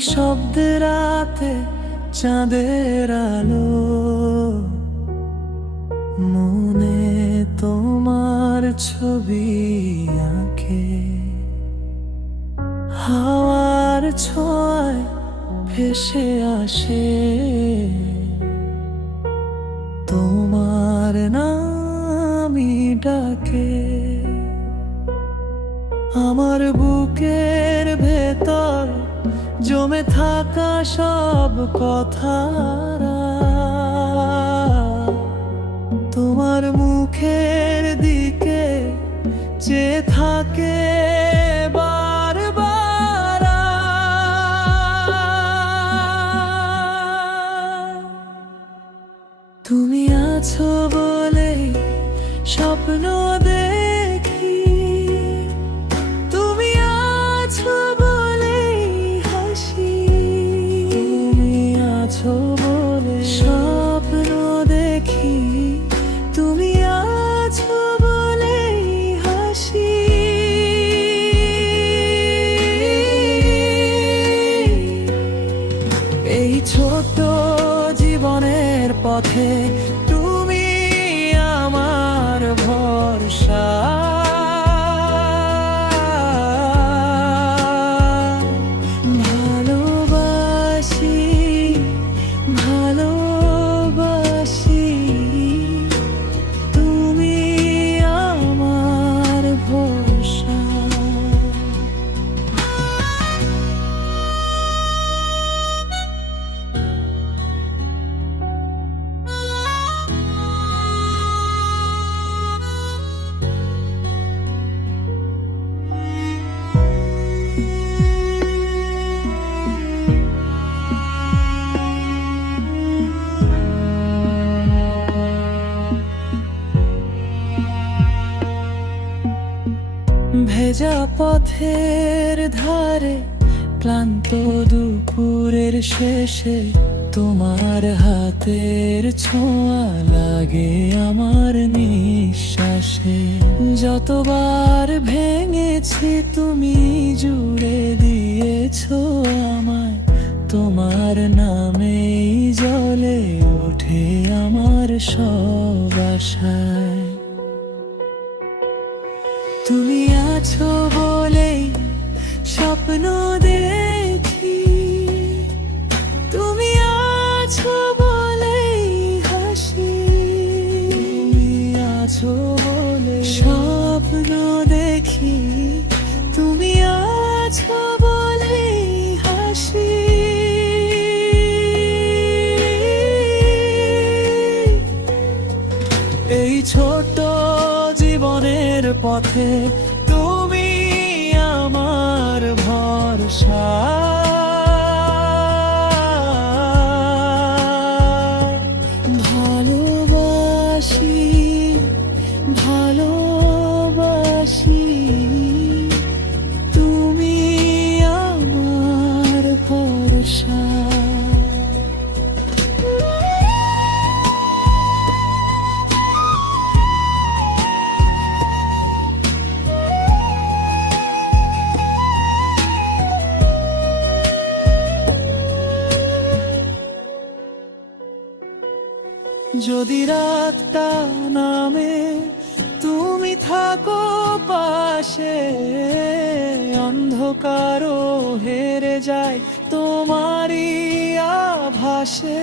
নিঃশব্দে রাতে চাঁদের আলো, মনে তোমার ছবি আঁকে। হাওয়ার ছোঁয়ায় ভেসে আসে তোমার নামই ডাকে। আমার বুকের ভেতর জমে থাকা সব কথারা তোমার মুখের দিকে চেয়ে থাকে বারবার। তুমি আছো বলে স্বপ্ন দেখি, তুমি আছো বলেই হাসি। তুমি আছো বলে স্বপ্ন দেখি, তুমি আছো বলেই হাসি। এই ছোট জীবনের পথে তুমি আমার ভরসা। ভালোবাসি ভালোবাসি, তুমি আমার ভরসা। ভেজা পথের ধারে ক্লান্ত দুপুরের শেষে তোমার হাতের ছোঁয়া লাগে আমার নিঃশ্বাসে। যতবার ভেঙেছি তুমি জুড়ে দিয়েছো আমায়, তোমার নামেই জ্বলে ওঠে আমার সব আশায়। তুমি আছো বলেই স্বপ্ন দেখি, তুমি আছো বলেই হাসি। তুমি আছো বলে স্বপ্ন দেখি, তুমি আছো বলেই হাসি। এই ছোট জীবনের পথে তুমি আমার ভরসা। ভালোবাসি ভালোবাসি, তুমি আমার ভরসা। যদি রাতটা নামে তুমি থাকো পাশে, অন্ধকারও হেরে যায় তোমারই আভাসে।